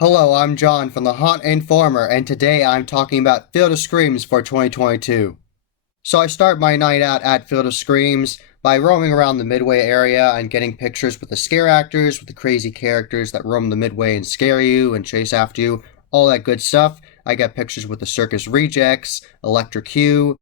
Hello, I'm John from the Haunt Informer, and today I'm talking about Field of Screams for 2022. So I start my night out at Field of Screams by roaming around the Midway area and getting pictures with the scare actors, with the crazy characters that roam the Midway and scare you and chase after you, all that good stuff. I got pictures with the Circus Rejects, Electric Q.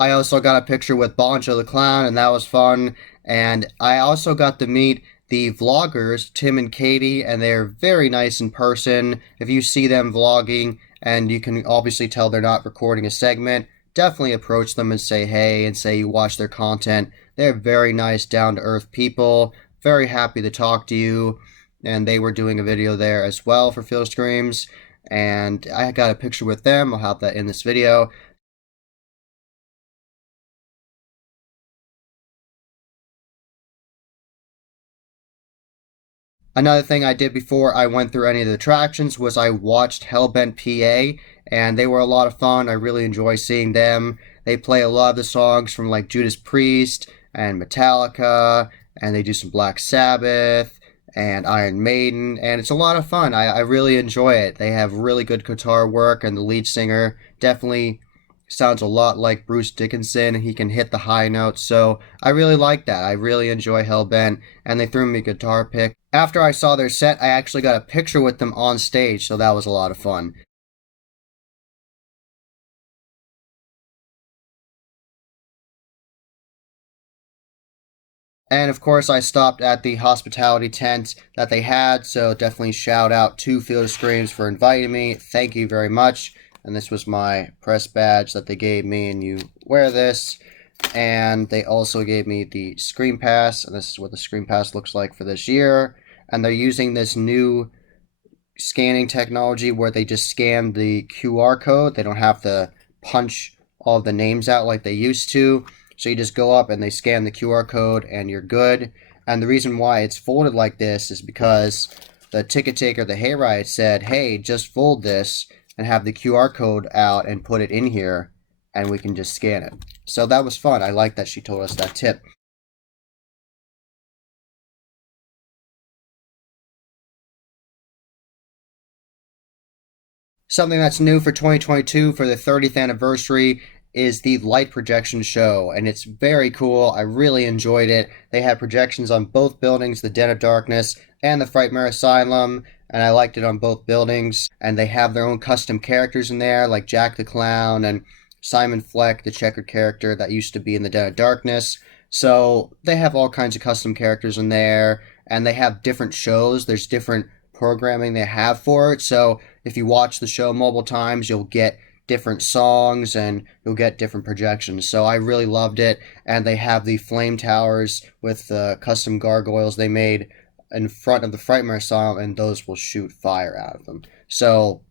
I also got a picture with Boncho the Clown, and that was fun. And I also got to meet the vloggers, Tim and Katie, and they're very nice in person. If you see them vlogging, and you can obviously tell they're not recording a segment, definitely approach them and say hey and say you watch their content. They're very nice, down to earth people, very happy to talk to you. And they were doing a video there as well for Field of Screams. And I got a picture with them. I'll have that in this video. Another thing I did before I went through any of the attractions was I watched Hellbent PA, and they were a lot of fun. I really enjoy seeing them. They play a lot of the songs from like Judas Priest and Metallica, and they do some Black Sabbath and Iron Maiden, and it's a lot of fun. I really enjoy it. They have really good guitar work, and the lead singer definitely sounds a lot like Bruce Dickinson. He can hit the high notes, so I really like that. I really enjoy Hellbent, and they threw me a guitar pick. After I saw their set, I actually got a picture with them on stage, so that was a lot of fun. And of course, I stopped at the hospitality tent that they had, so definitely shout out to Field of Screams for inviting me. Thank you very much. And this was my press badge that they gave me, and you wear this. And they also gave me the Scream Pass, and this is what the Scream Pass looks like for this year. And they're using this new scanning technology where they just scan the QR code. They don't have to punch all the names out like they used to. So you just go up and they scan the QR code and you're good. And the reason why it's folded like this is because the ticket taker, the Hayride, said, hey, just fold this and have the QR code out and put it in here and we can just scan it. So that was fun. I like that she told us that tip. Something that's new for 2022 for the 30th anniversary is the light projection show, and it's very cool. I really enjoyed it. They had projections on both buildings, the Den of Darkness and the Frightmare Asylum, and I liked it on both buildings. And they have their own custom characters in there, like Jack the Clown and Simon Fleck, the checkered character that used to be in the Den of Darkness. So they have all kinds of custom characters in there, and they have different shows. There's different programming they have for it. So if you watch the show multiple times, you'll get different songs and you'll get different projections. So I really loved it. And they have the flame towers with the custom gargoyles they made in front of the Frightmare Asylum, and those will shoot fire out of them. So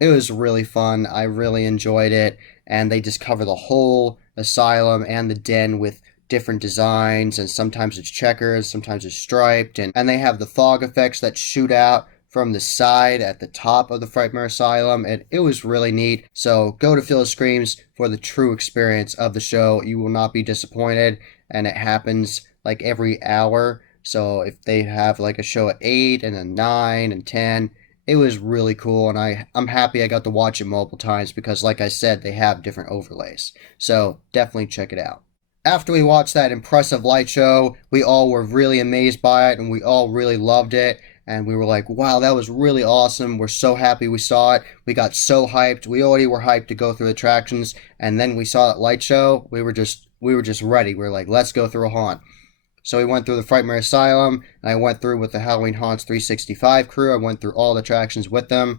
it was really fun. I really enjoyed it. And they just cover the whole asylum and the den with different designs, and sometimes it's checkers, sometimes it's striped, and they have the fog effects that shoot out from the side at the top of the Frightmare Asylum, and it was really neat. So go to Field of Screams for the true experience of the show. You will not be disappointed, and it happens like every hour. So if they have like a show at 8 and then 9 and 10, it was really cool, and I'm happy I got to watch it multiple times because, like I said, they have different overlays. So definitely check it out. After we watched that impressive light show, we all were really amazed by it, and we all really loved it. And we were like, wow, that was really awesome. We're so happy we saw it. We got so hyped. We already were hyped to go through the attractions. And then we saw that light show. We were just ready. We were like, let's go through a haunt. So we went through the Frightmare Asylum, and I went through with the Halloween Haunts 365 crew. I went through all the attractions with them.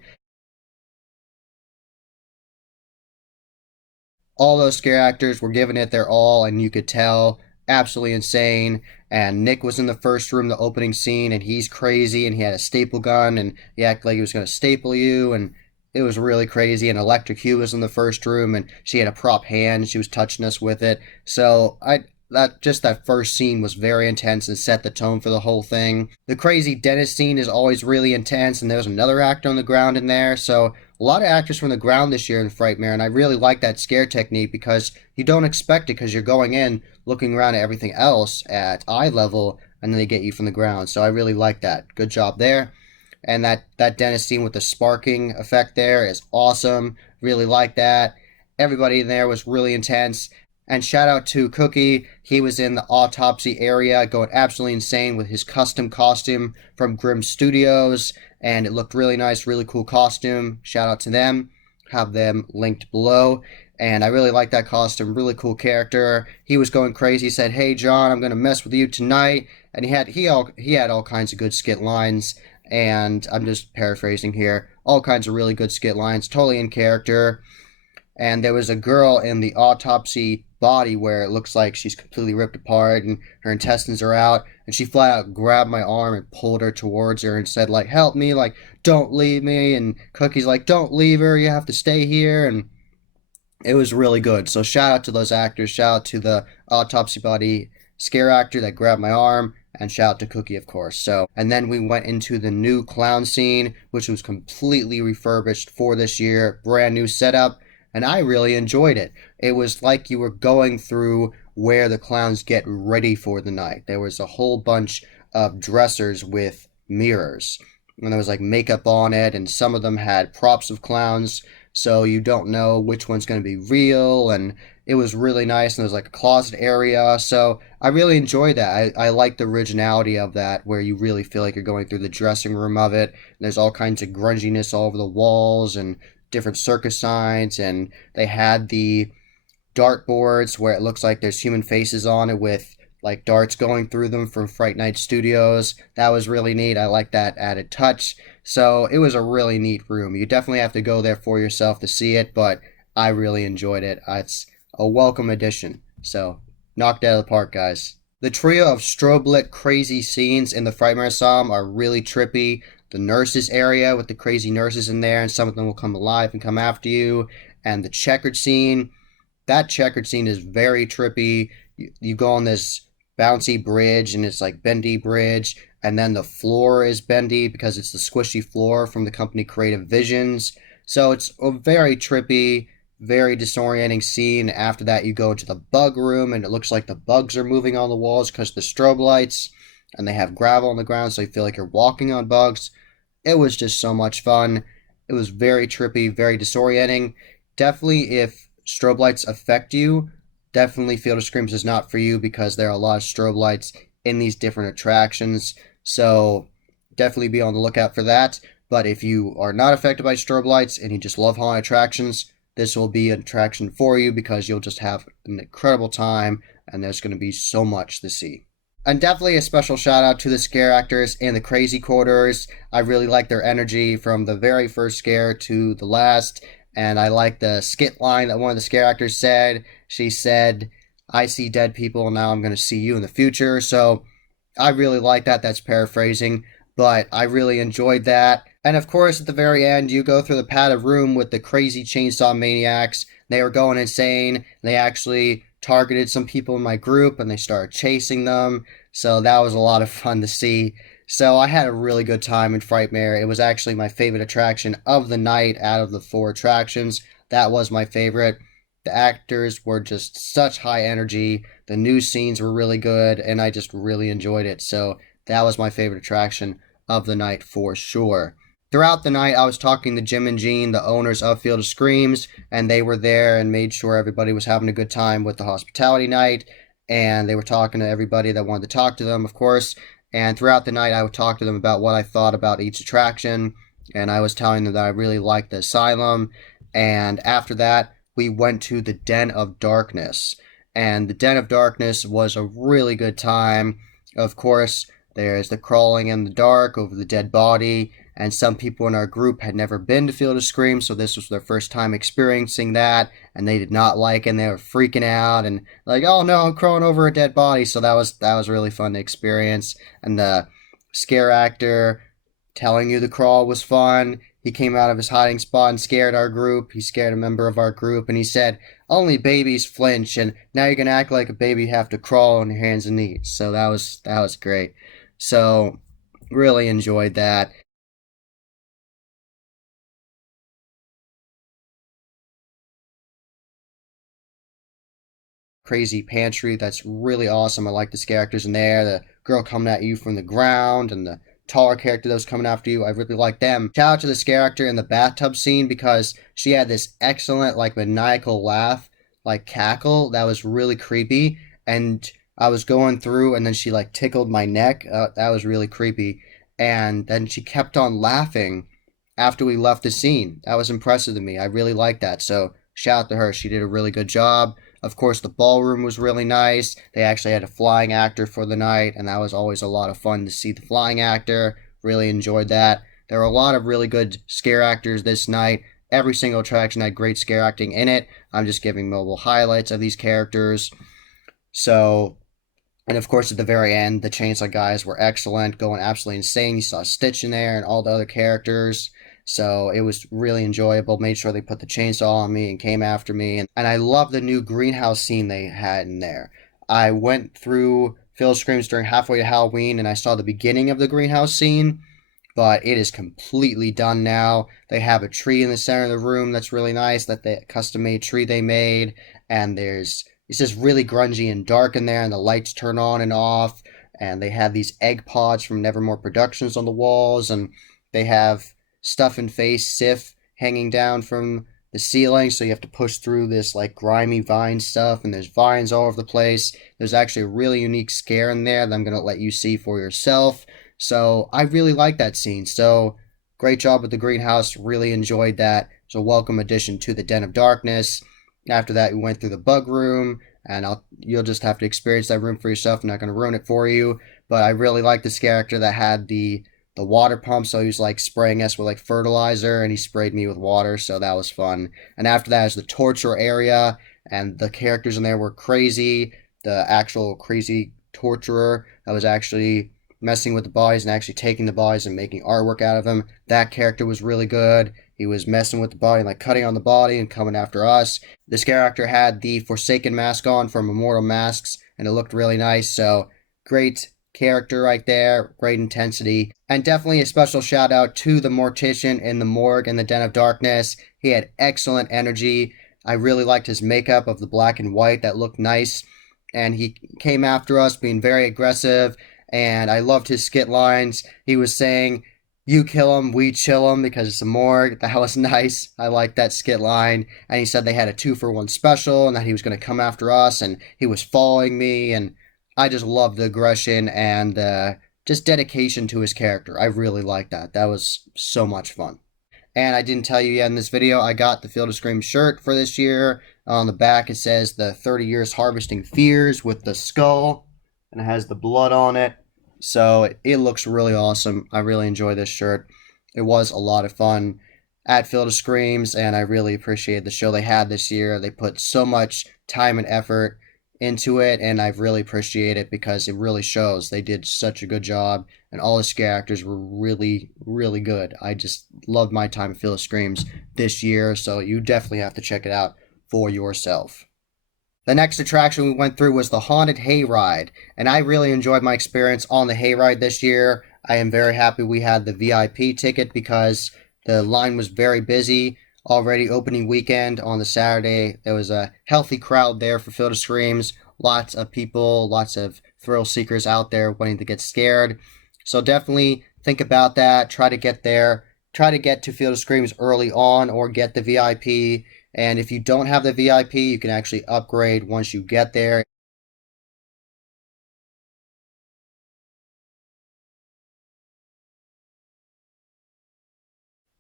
All those scare actors were giving it their all, and you could tell, absolutely insane. And Nick was in the first room, the opening scene, and he's crazy, and he had a staple gun, and he acted like he was going to staple you, and it was really crazy. And Electric Hugh was in the first room, and she had a prop hand, she was touching us with it. So that first scene was very intense and set the tone for the whole thing. The crazy dentist scene is always really intense, and there's another actor on the ground in there, so a lot of actors from the ground this year in Frightmare, and I really like that scare technique because you don't expect it because you're going in looking around at everything else at eye level, and then they get you from the ground. So I really like that. Good job there. And that dentist scene with the sparking effect there is awesome. Really like that. Everybody in there was really intense. And shout out to Cookie. He was in the autopsy area going absolutely insane with his custom costume from Grimm Studios. And it looked really nice, really cool costume. Shout out to them. Have them linked below. And I really like that costume. Really cool character. He was going crazy. He said, "Hey John, I'm gonna mess with you tonight." And he had all kinds of good skit lines. And I'm just paraphrasing here. All kinds of really good skit lines. Totally in character. And there was a girl in the autopsy body where it looks like she's completely ripped apart and her intestines are out, and she flat out grabbed my arm and pulled her towards her and said, like, "Help me, like, don't leave me." And Cookie's like, "Don't leave her, you have to stay here." And it was really good. So shout out to those actors. Shout out to the autopsy body scare actor that grabbed my arm, and shout out to Cookie, of course. So, and then we went into the new clown scene, which was completely refurbished for this year, brand new setup, and I really enjoyed it. It was like you were going through where the clowns get ready for the night. There was a whole bunch of dressers with mirrors, and there was like makeup on it, and some of them had props of clowns, so you don't know which one's going to be real. And it was really nice, and there was like a closet area, so I really enjoyed that. I like the originality of that, where you really feel like you're going through the dressing room of it. And there's all kinds of grunginess all over the walls and different circus signs, and they had the dartboards where it looks like there's human faces on it with like darts going through them from Fright Night Studios. That was really neat. I like that added touch. So it was a really neat room. You definitely have to go there for yourself to see it, but I really enjoyed it. It's a welcome addition. So knocked out of the park, guys. The trio of strobe lit crazy scenes in the Frightmare Asylum are really trippy. The nurses area with the crazy nurses in there, and some of them will come alive and come after you. And the checkered scene, that checkered scene is very trippy. You go on this bouncy bridge, and it's like bendy bridge, and then the floor is bendy because it's the squishy floor from the company Creative Visions. So it's a very trippy, very disorienting scene. After that, you go into the bug room, and it looks like the bugs are moving on the walls because of the strobe lights, and they have gravel on the ground, so you feel like you're walking on bugs. It was just so much fun. It was very trippy, very disorienting. Definitely, if strobe lights affect you, definitely Field of Screams is not for you because there are a lot of strobe lights in these different attractions. So definitely be on the lookout for that. But if you are not affected by strobe lights and you just love haunted attractions, this will be an attraction for you because you'll just have an incredible time, and there's going to be so much to see. And definitely a special shout out to the scare actors in the Crazy Quarters. I really like their energy from the very first scare to the last. And I like the skit line that one of the scare actors said. She said, "I see dead people, now I'm going to see you in the future." So I really like that. That's paraphrasing, but I really enjoyed that. And of course, at the very end, you go through the padded room with the crazy chainsaw maniacs. They were going insane. They actually targeted some people in my group, and they started chasing them. So that was a lot of fun to see. So I had a really good time in Frightmare. It was actually my favorite attraction of the night out of the 4 attractions. That was my favorite. The actors were just such high energy. The new scenes were really good, and I just really enjoyed it. So that was my favorite attraction of the night for sure. Throughout the night, I was talking to Jim and Jean, the owners of Field of Screams, and they were there and made sure everybody was having a good time with the hospitality night. And they were talking to everybody that wanted to talk to them, of course. And throughout the night, I would talk to them about what I thought about each attraction. And I was telling them that I really liked the asylum. And after that, we went to the Den of Darkness. And the Den of Darkness was a really good time. Of course, there's the crawling in the dark over the dead body. And some people in our group had never been to Field of Scream, so this was their first time experiencing that, and they did not like it, and they were freaking out, and like, "Oh no, I'm crawling over a dead body." So that was really fun to experience. And the scare actor telling you the crawl was fun. He came out of his hiding spot and scared our group. He scared a member of our group, and he said, "Only babies flinch, and now you're gonna act like a baby, have to crawl on your hands and knees." So that was great. So really enjoyed that. crazy pantry that's really awesome. I like the scare actors in there. The girl coming at you from the ground and the taller character that was coming after you. I really like them. Shout out to the scare actor in the bathtub scene because she had this excellent, like, maniacal laugh, like, cackle that was really creepy. And I was going through and then she, like, tickled my neck. That was really creepy. And then she kept on laughing after we left the scene. That was impressive to me. I really liked that. So shout out to her. She did a really good job. Of course, the ballroom was really nice. They actually had a flying actor for the night, and that was always a lot of fun to see the flying actor. Really enjoyed that. There were a lot of really good scare actors this night. Every single attraction had great scare acting in it. I'm just giving mobile highlights of these characters. So, and of course, at the very end, the Chainsaw guys were excellent, going absolutely insane. You saw Stitch in there and all the other characters. So it was really enjoyable. Made sure they put the chainsaw on me and came after me. And I love the new greenhouse scene they had in there. I went through Field of Screams during halfway to Halloween and I saw the beginning of the greenhouse scene, but it is completely done now. They have a tree in the center of the room that's really nice, that the custom made tree they made. And it's just really grungy and dark in there, and the lights turn on and off. And they have these egg pods from Nevermore Productions on the walls, and they have Stuff and Face Sif hanging down from the ceiling, so you have to push through this like grimy vine stuff, and there's vines all over the place. There's actually a really unique scare in there that I'm going to let you see for yourself. So I really like that scene. So great job with the greenhouse. Really enjoyed that. It's a welcome addition to the Den of Darkness. After that, we went through the bug room, and you'll just have to experience that room for yourself. I'm not going to ruin it for you, but I really like this character that had the water pump, so he was like spraying us with like fertilizer, and he sprayed me with water, so that was fun. And after that is the torture area, and the characters in there were crazy. The actual crazy torturer that was actually messing with the bodies and actually taking the bodies and making artwork out of them, that character was really good. He was messing with the body, like cutting on the body and coming after us. This character had the Forsaken mask on from Immortal Masks, and it looked really nice, so great character right there, great intensity. And definitely a special shout out to the mortician in the morgue in the Den of Darkness. He had excellent energy. I really liked his makeup of the black and white, that looked nice. And he came after us being very aggressive, and I loved his skit lines. He was saying, "You kill him, we chill him," because it's a morgue. That was nice. I liked that skit line. And he said they had a 2-for-1 special and that he was going to come after us, and he was following me, and I just loved the aggression and just dedication to his character. I really liked that. That was so much fun. And I didn't tell you yet in this video, I got the Field of Scream shirt for this year. On the back it says the 30 years harvesting fears with the skull, and it has the blood on it. So it looks really awesome. I really enjoy this shirt. It was a lot of fun at Field of Screams, and I really appreciate the show they had this year. They put so much time and effort into it, and I really appreciate it because it really shows. They did such a good job, and all the scare actors were really, really good. I just loved my time at Field of Screams this year, so you definitely have to check it out for yourself. The next attraction we went through was the Haunted Hayride, and I really enjoyed my experience on the Hayride this year. I am very happy we had the VIP ticket because the line was very busy. Already opening weekend on the Saturday, there was a healthy crowd there for Field of Screams. Lots of people, lots of thrill seekers out there wanting to get scared. So definitely think about that. Try to get there. Try to get to Field of Screams early on or get the VIP. And if you don't have the VIP, you can actually upgrade once you get there.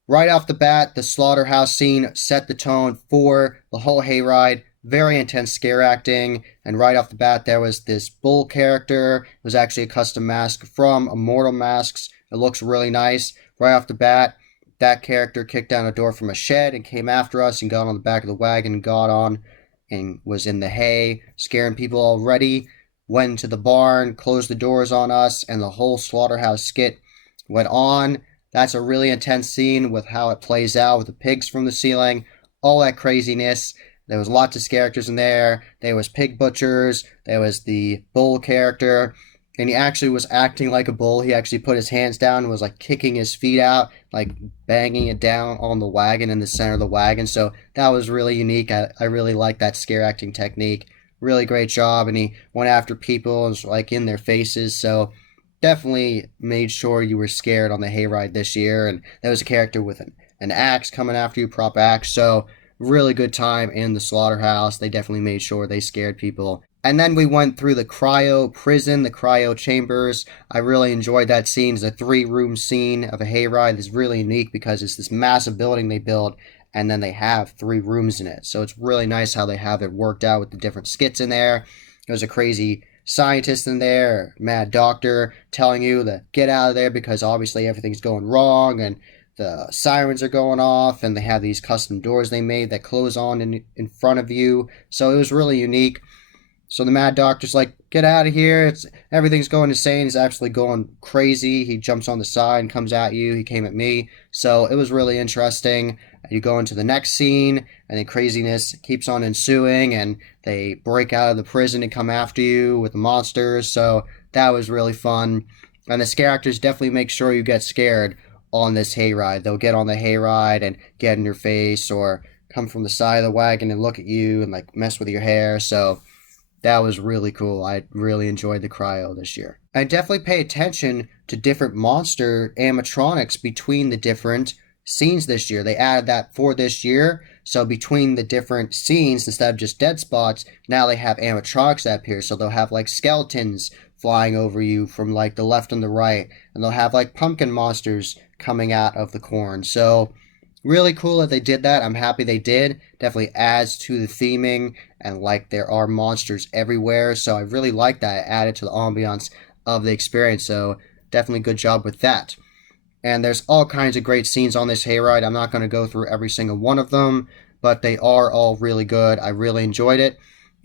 Right off the bat, the slaughterhouse scene set the tone for the whole hayride. Very intense scare acting, and right off the bat, there was this bull character. It was actually a custom mask from Immortal Masks. It looks really nice. Right off the bat, that character kicked down a door from a shed and came after us and got on the back of the wagon and got on and was in the hay, scaring people already. Went into the barn, closed the doors on us, and the whole slaughterhouse skit went on. That's a really intense scene with how it plays out with the pigs from the ceiling, all that craziness. There was lots of characters in there. There was pig butchers. There was the bull character. And he actually was acting like a bull. He actually put his hands down and was like kicking his feet out, like banging it down on the wagon in the center of the wagon. So that was really unique. I really like that scare acting technique. really great job, and he went after people and was like in their faces. So definitely made sure you were scared on the hayride this year. And there was a character with an axe coming after you, prop axe. So really good time in the slaughterhouse. They definitely made sure they scared people. And then we went through the cryo prison, the cryo chambers. I really enjoyed that scene. It's a 3-room scene of a hayride. It's really unique because it's this massive building they built, and then they have 3 rooms in it. So it's really nice how they have it worked out with the different skits in there. There's a crazy scientist in there, mad doctor, telling you to get out of there because obviously everything's going wrong, and the sirens are going off, and they have these custom doors they made that close on in front of you. So it was really unique. So the Mad Doctor's like, get out of here. Everything's going insane. He's actually going crazy. He jumps on the side and comes at you. He came at me. So it was really interesting. You go into the next scene, and the craziness keeps on ensuing, and they break out of the prison and come after you with the monsters. So that was really fun. And the scare actors definitely make sure you get scared on this hayride. They'll get on the hayride and get in your face, or come from the side of the wagon and look at you and like mess with your hair. So that was really cool. I really enjoyed the cryo this year. I definitely pay attention to different monster animatronics between the different scenes this year. They added that for this year. So between the different scenes, instead of just dead spots, now they have animatronics that appear. So they'll have like skeletons flying over you from like the left and the right. And they'll have like pumpkin monsters coming out of the corn. So really cool that they did that. I'm happy they did. Definitely adds to the theming, and like there are monsters everywhere. So I really like that. It added to the ambiance of the experience. So definitely good job with that. And there's all kinds of great scenes on this hayride. I'm not going to go through every single one of them, but they are all really good. I really enjoyed it.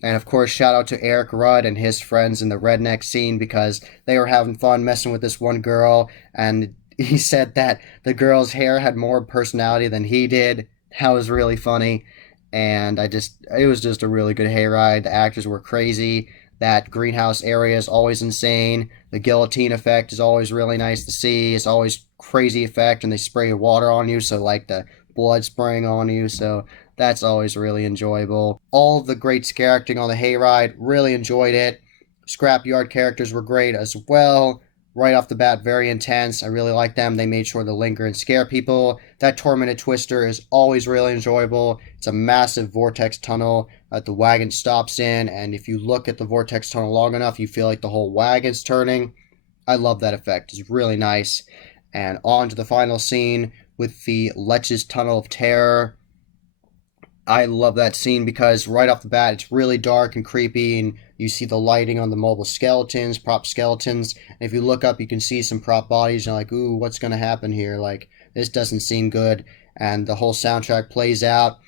And of course, shout out to Eric Rudd and his friends in the redneck scene, because they were having fun messing with this one girl, and he said that the girl's hair had more personality than he did. That was really funny. And it was just a really good hayride. The actors were crazy. That greenhouse area is always insane. The guillotine effect is always really nice to see. It's always crazy effect, and they spray water on you, so like the blood spraying on you. So that's always really enjoyable. All of the great scare acting on the hayride, really enjoyed it. Scrapyard characters were great as well. Right off the bat, very intense. I really like them. They made sure to linger and scare people. That Tormented Twister is always really enjoyable. It's a massive vortex tunnel that the wagon stops in, and if you look at the vortex tunnel long enough, you feel like the whole wagon's turning. I love that effect. It's really nice. And on to the final scene with the Lech's Tunnel of Terror. I love that scene because right off the bat, it's really dark and creepy, and you see the lighting on the mobile skeletons, prop skeletons. And if you look up, you can see some prop bodies, and you're like, ooh, what's going to happen here? Like, this doesn't seem good. And the whole soundtrack plays out,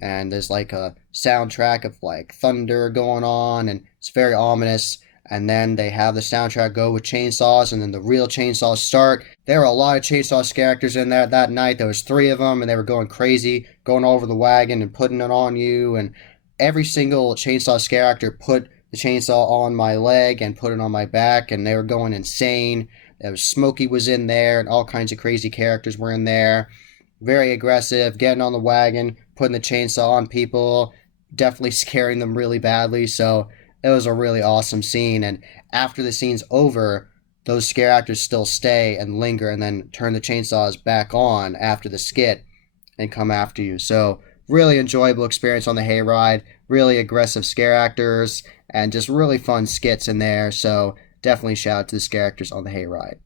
and there's like a soundtrack of like thunder going on, and it's very ominous. And then they have the soundtrack go with chainsaws, and then the real chainsaws start. There were a lot of chainsaw characters in there that night. There was 3 of them, and they were going crazy, going over the wagon and putting it on you. And every single chainsaw character put the chainsaw on my leg and put it on my back, and they were going insane. There was Smokey was in there, and all kinds of crazy characters were in there. Very aggressive, getting on the wagon, putting the chainsaw on people, definitely scaring them really badly. So it was a really awesome scene, and after the scene's over, those scare actors still stay and linger and then turn the chainsaws back on after the skit and come after you. So really enjoyable experience on the hayride, really aggressive scare actors, and just really fun skits in there. So definitely shout out to the scare actors on the hayride.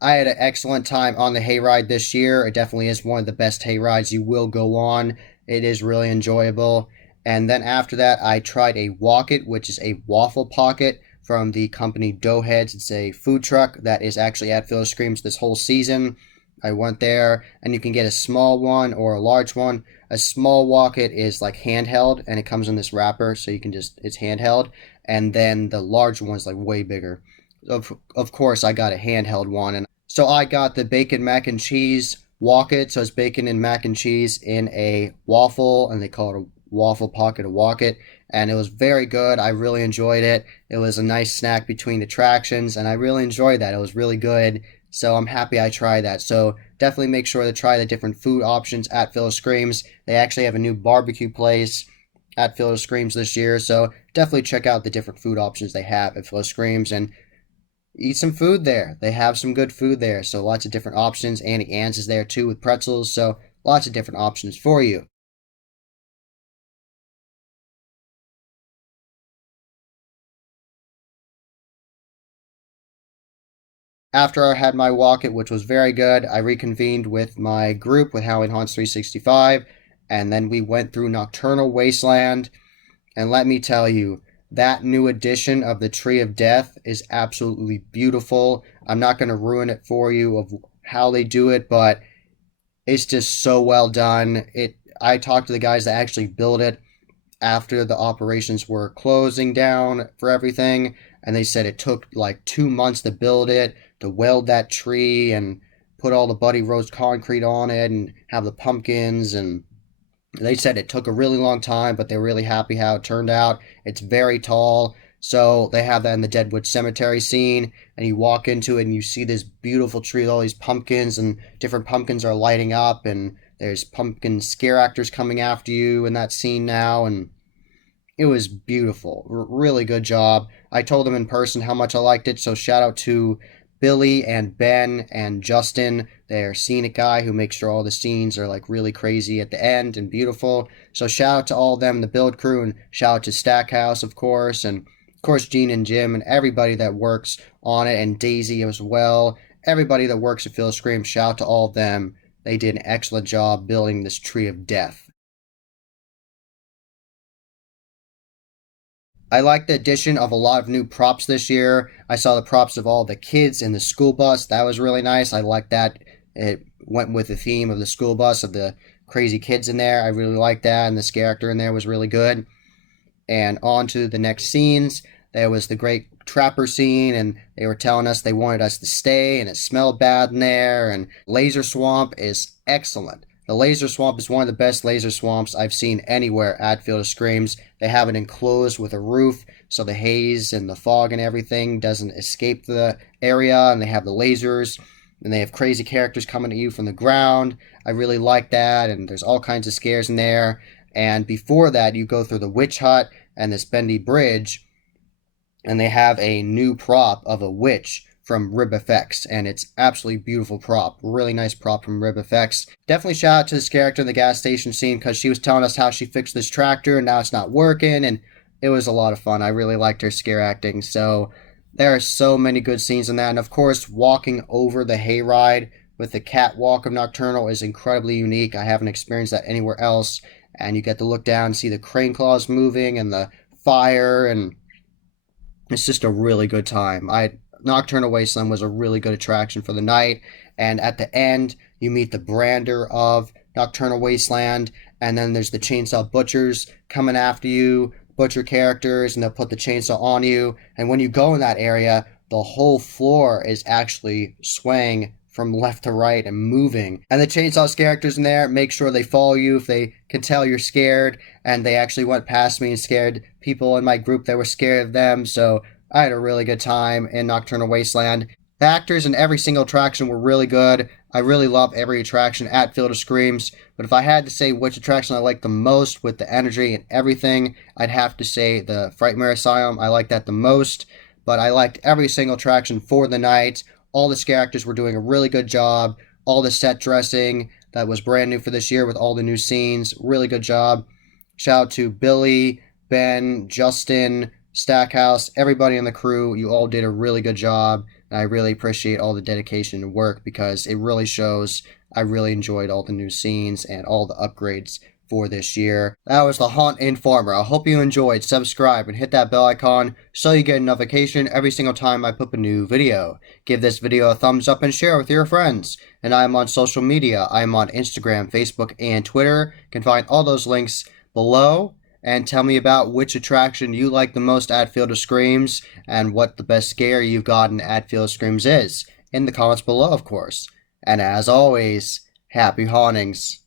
I had an excellent time on the hayride this year. It definitely is one of the best hayrides you will go on. It is really enjoyable. And then after that, I tried a Wocket, which is a waffle pocket from the company Doughhead. It's a food truck that is actually at Phil Screams this whole season. I went there, and you can get a small one or a large one. A small Wocket is like handheld, and it comes in this wrapper, so you can it's handheld. And then the large one is like way bigger. Of course, I got a handheld one, and so I got the bacon mac and cheese Wocket. So it's bacon and mac and cheese in a waffle, and they call it a waffle pocket, a Wocket, and it was very good. I really enjoyed it. It was a nice snack between attractions, and I really enjoyed that. It was really good, so I'm happy I tried that. So definitely make sure to try the different food options at Phil Screams. They actually have a new barbecue place at Field of Screams this year, so definitely check out the different food options they have at Field of Screams and eat some food there. They have some good food there, so lots of different options. Auntie Anne's is there too with pretzels, so lots of different options for you. After I had my Wocket, which was very good, I reconvened with my group with Howling Haunts 365, and then we went through Nocturnal Wasteland. And let me tell you, that new edition of the Tree of Death is absolutely beautiful. I'm not going to ruin it for you of how they do it, but it's just so well done. I talked to the guys that actually built it after the operations were closing down for everything, and they said it took like 2 months to build it, to weld that tree and put all the Buddy Rose concrete on it and have the pumpkins, and they said it took a really long time, but they're really happy how it turned out. It's very tall. So they have that in the Deadwood Cemetery scene, and you walk into it and you see this beautiful tree with all these pumpkins, and different pumpkins are lighting up, and there's pumpkin scare actors coming after you in that scene now, and it was beautiful. Really good job. I told them in person how much I liked it, so shout out to Billy and Ben and Justin, their scenic guy who makes sure all the scenes are like really crazy at the end and beautiful. So shout out to all of them, the build crew, and shout out to Stackhouse, of course, and of course Gene and Jim and everybody that works on it, and Daisy as well. Everybody that works at Phil Scream, shout out to all of them. They did an excellent job building this Tree of Death. I like the addition of a lot of new props this year. I saw the props of all the kids in the school bus. That was really nice. I like that. It went with the theme of the school bus of the crazy kids in there. I really like that, and this character in there was really good. And on to the next scenes. There was the great trapper scene, and they were telling us they wanted us to stay, and it smelled bad in there. And Laser Swamp is excellent. The Laser Swamp is one of the best laser swamps I've seen anywhere at Field of Screams. They have it enclosed with a roof, so the haze and the fog and everything doesn't escape the area, and they have the lasers, and they have crazy characters coming at you from the ground. I really like that, and there's all kinds of scares in there. And before that, you go through the witch hut and this bendy bridge, and they have a new prop of a witch from Rib Effects, and it's absolutely beautiful prop. Really nice prop from Rib Effects. Definitely shout out to this character in the gas station scene, because she was telling us how she fixed this tractor and now it's not working, and it was a lot of fun. I really liked her scare acting. So there are so many good scenes in that, and of course walking over the hayride with the catwalk of Nocturnal is incredibly unique. I haven't experienced that anywhere else, and you get to look down and see the crane claws moving and the fire, and it's just a really good time. Nocturnal Wasteland was a really good attraction for the night, and at the end you meet the brander of Nocturnal Wasteland, and then there's the chainsaw butchers coming after you, butcher characters, and they'll put the chainsaw on you, and when you go in that area, the whole floor is actually swaying from left to right and moving. And the chainsaw characters in there make sure they follow you if they can tell you're scared, and they actually went past me and scared people in my group that were scared of them, so I had a really good time in Nocturnal Wasteland. The actors in every single attraction were really good. I really love every attraction at Field of Screams, but if I had to say which attraction I liked the most with the energy and everything, I'd have to say the Frightmare Asylum. I liked that the most, but I liked every single attraction for the night. All the scare actors were doing a really good job. All the set dressing that was brand new for this year with all the new scenes, really good job. Shout out to Billy, Ben, Justin, Stackhouse, everybody on the crew. You all did a really good job, and I really appreciate all the dedication and work, because it really shows. I really enjoyed all the new scenes and all the upgrades for this year. That was the Haunt Informer. I hope you enjoyed. Subscribe and hit that bell icon so you get a notification every single time I put a new video. Give this video a thumbs up and share with your friends. And I am on social media. I am on Instagram, Facebook, and Twitter. You can find all those links below. And tell me about which attraction you like the most at Field of Screams, and what the best scare you've gotten at Field of Screams is, in the comments below, of course. And as always, happy hauntings.